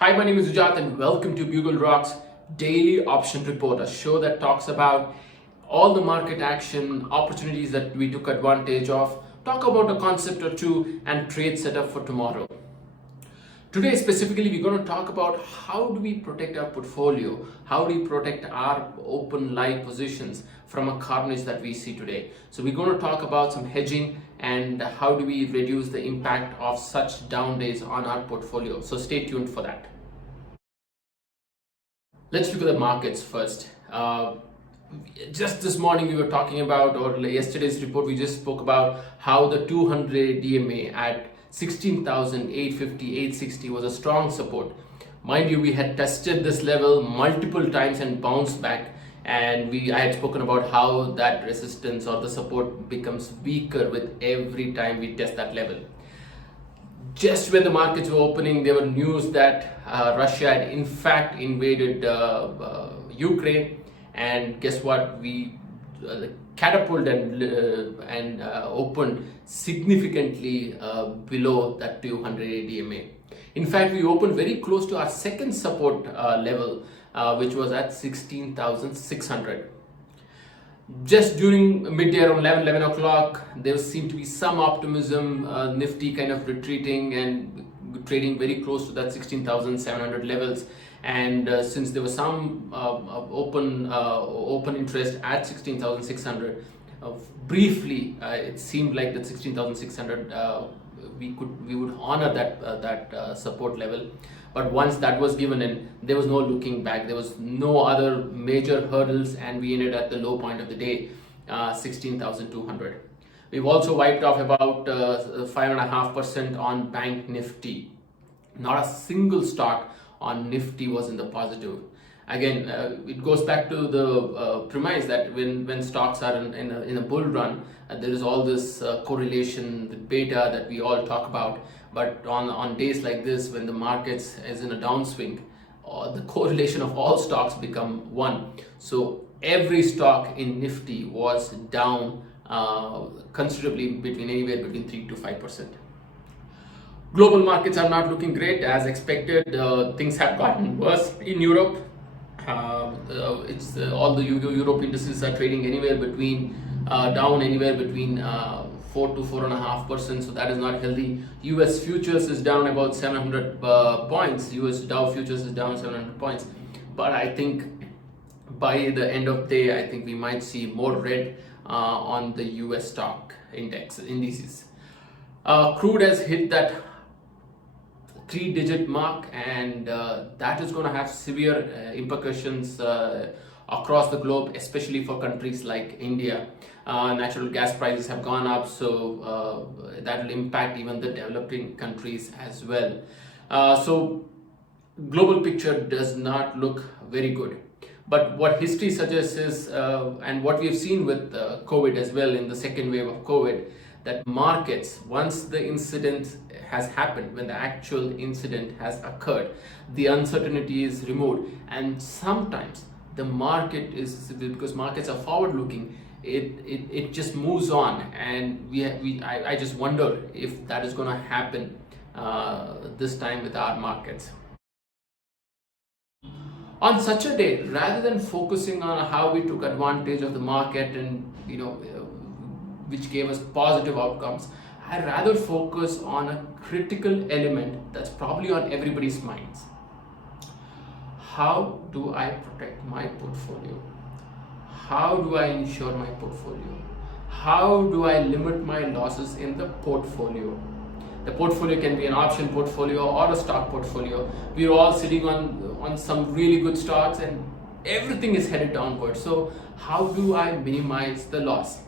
Hi, my name is Ujat and welcome to BugleRock's Daily Option Report, a show that talks about all the market action, opportunities that we took advantage of, talk about a concept or two, and trade setup for tomorrow. Today, specifically, we're going to talk about how do we protect our portfolio, how do we protect our open live positions from a carnage that we see today. So we're going to talk about some hedging and how do we reduce the impact of such down days on our portfolio. So stay tuned for that. Let's look at the markets first. Just this morning we were talking about, or yesterday's report we just spoke about how the 200 DMA at 16,850, 860 was a strong support. Mind you, we had tested this level multiple times and bounced back, and I had spoken about how that resistance or the support becomes weaker with every time we test that level. Just when the markets were opening, there were news that Russia had in fact invaded Ukraine, and guess what? We catapulted and opened significantly below that 200 DMA. In fact, we opened very close to our second support level, which was at 16,600. Just during midday around 11 o'clock, there seemed to be some optimism, Nifty kind of retreating and trading very close to that 16,700 levels. And since there was some open interest at 16,600, briefly it seemed like that 16,600 we would honor that support level. But once that was given in, there was no looking back. There was no other major hurdles, and we ended at the low point of the day, 16,200. We've also wiped off about 5.5% on Bank Nifty. Not a single stock on Nifty was in the positive. Again, it goes back to the premise that when stocks are in a bull run, there is all this correlation with beta that we all talk about. But on days like this, when the markets is in a downswing, the correlation of all stocks become 1. So every stock in Nifty was down considerably, anywhere between 3 to 5%. Global markets are not looking great as expected. Things have gotten worse in Europe. All the Europe indices are trading anywhere between down anywhere between 4 to 4.5%. So that is not healthy. US futures is down about 700 points. US Dow futures is down 700 points. But I think by the end of the day, I think we might see more red on the US stock indices. Crude has hit that 3-digit mark, and that is going to have severe repercussions across the globe, especially for countries like India. Natural gas prices have gone up, so that will impact even the developing countries as well. So global picture does not look very good. But what history suggests is, and what we have seen with COVID as well in the second wave of COVID, that markets, once the incident has happened, when the actual incident has occurred, the uncertainty is removed. And sometimes the market is, because markets are forward looking, it just moves on, and I just wonder if that is going to happen this time with our markets. On such a day, rather than focusing on how we took advantage of the market and which gave us positive outcomes, I rather focus on a critical element that's probably on everybody's minds. How do I protect my portfolio? How do I insure my portfolio? How do I limit my losses in the portfolio? The portfolio can be an option portfolio or a stock portfolio. We're all sitting on some really good stocks and everything is headed downward. So how do I minimize the loss?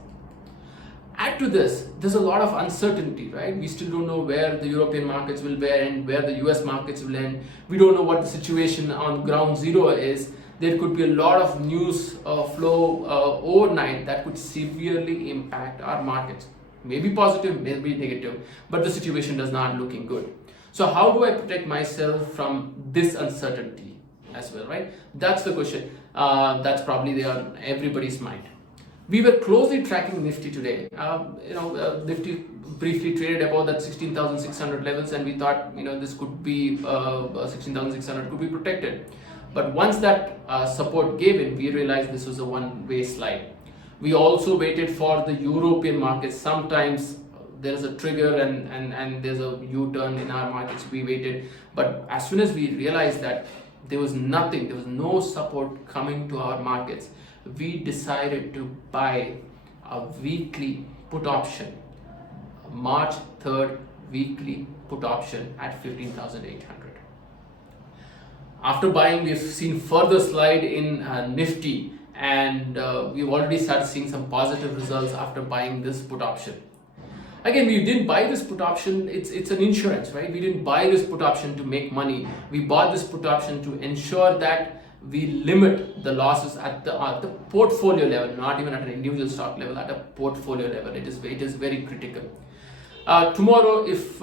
Add to this, there's a lot of uncertainty, right? We still don't know where the European markets will end, where the US markets will end. We don't know what the situation on ground zero is. There could be a lot of news flow overnight that could severely impact our markets. Maybe positive, maybe negative, but the situation does not looking good. So how do I protect myself from this uncertainty as well, right? That's the question. That's probably there on everybody's mind. We were closely tracking Nifty today. Nifty briefly traded above that 16,600 levels, and we thought, this could be 16,600 could be protected. But once that support gave in, we realized this was a one-way slide. We also waited for the European markets. Sometimes there is a trigger and there's a U-turn in our markets. We waited, but as soon as we realized that there was no support coming to our markets, we decided to buy a weekly put option, March 3rd weekly put option at 15,800. After buying, we've seen further slide in Nifty, and we've already started seeing some positive results after buying this put option. Again, we didn't buy this put option, it's an insurance, right? We didn't buy this put option to make money. We bought this put option to ensure that we limit the losses at the portfolio level, not even at an individual stock level, at a portfolio level. It is very critical. Tomorrow, if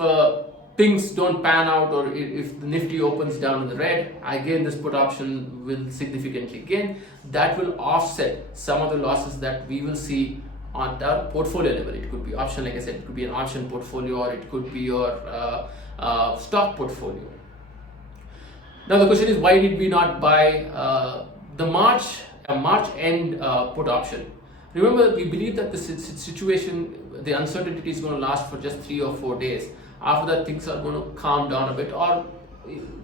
things don't pan out, or if the Nifty opens down in the red, again this put option will significantly gain. That will offset some of the losses that we will see on the portfolio level. It could be option, like I said, it could be an option portfolio, or it could be your stock portfolio. Now the question is, why did we not buy the March end put option? Remember, we believe that the situation, the uncertainty is going to last for just 3 or 4 days. After that, things are going to calm down a bit, or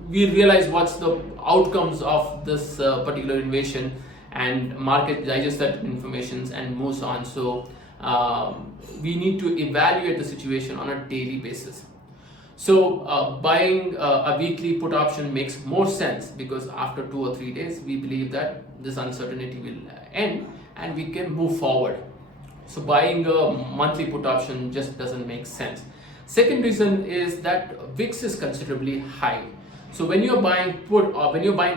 we realize what's the outcomes of this particular invasion, and market digests that information and moves on. So we need to evaluate the situation on a daily basis. So buying a weekly put option makes more sense, because after 2 or 3 days, we believe that this uncertainty will end and we can move forward. So buying a monthly put option just doesn't make sense. Second reason is that VIX is considerably high. So when you're buying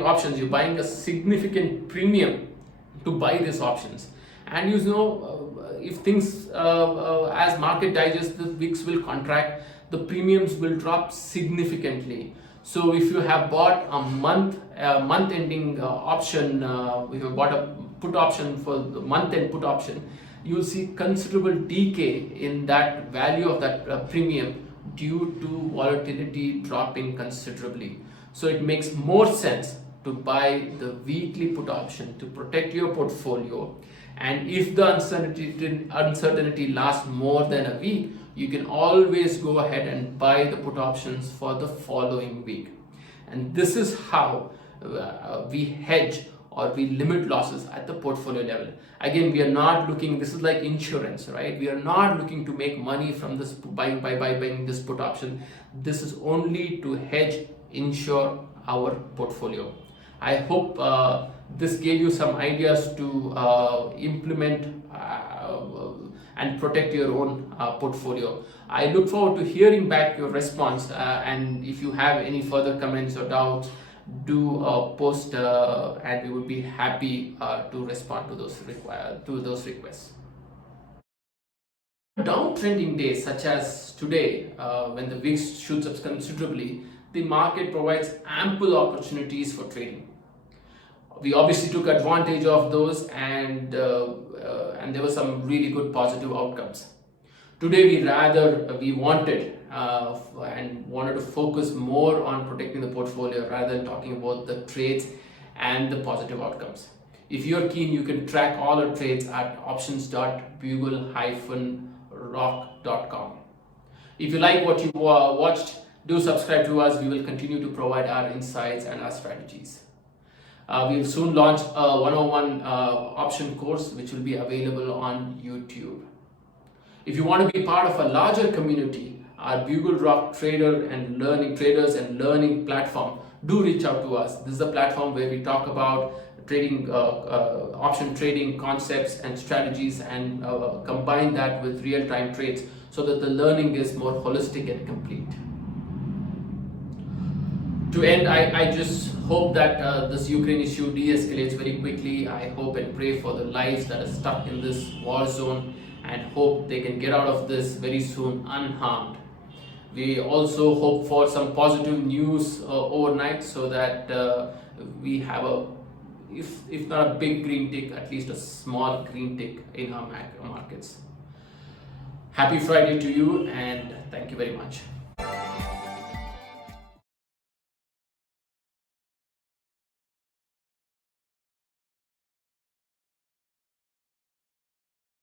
options, you're buying a significant premium to buy these options. And if things as market digests, the VIX will contract, the premiums will drop significantly. So if you have bought a month ending option, if you bought a put option for the month end put option, you'll see considerable decay in that value of that premium due to volatility dropping considerably. So it makes more sense to buy the weekly put option to protect your portfolio. And if the uncertainty lasts more than a week, you can always go ahead and buy the put options for the following week. And this is how we hedge, or we limit losses at the portfolio level. Again, we are not looking, this is like insurance, right? We are not looking to make money from this by buying this put option. This is only to hedge, insure our portfolio. I hope this gave you some ideas to implement and protect your own portfolio. I look forward to hearing back your response, and if you have any further comments or doubts, do post, and we would be happy to respond to those requests. Downtrending days such as today, when the VIX shoots up considerably, the market provides ample opportunities for trading. We obviously took advantage of those, and there were some really good positive outcomes. Today we wanted to focus more on protecting the portfolio rather than talking about the trades and the positive outcomes. If you're keen, you can track all our trades at options.bugle-rock.com. If you like what you watched, do subscribe to us. We will continue to provide our insights and our strategies. We will soon launch a 101 option course, which will be available on YouTube. If you want to be part of a larger community, our BugleRock traders and learning platform, do reach out to us. This is a platform where we talk about trading, option trading concepts and strategies, and combine that with real-time trades so that the learning is more holistic and complete. To end, I just hope that this Ukraine issue de-escalates very quickly. I hope and pray for the lives that are stuck in this war zone, and hope they can get out of this very soon unharmed. We also hope for some positive news overnight, so that we have if not a big green tick, at least a small green tick in our markets. Happy Friday to you, and thank you very much.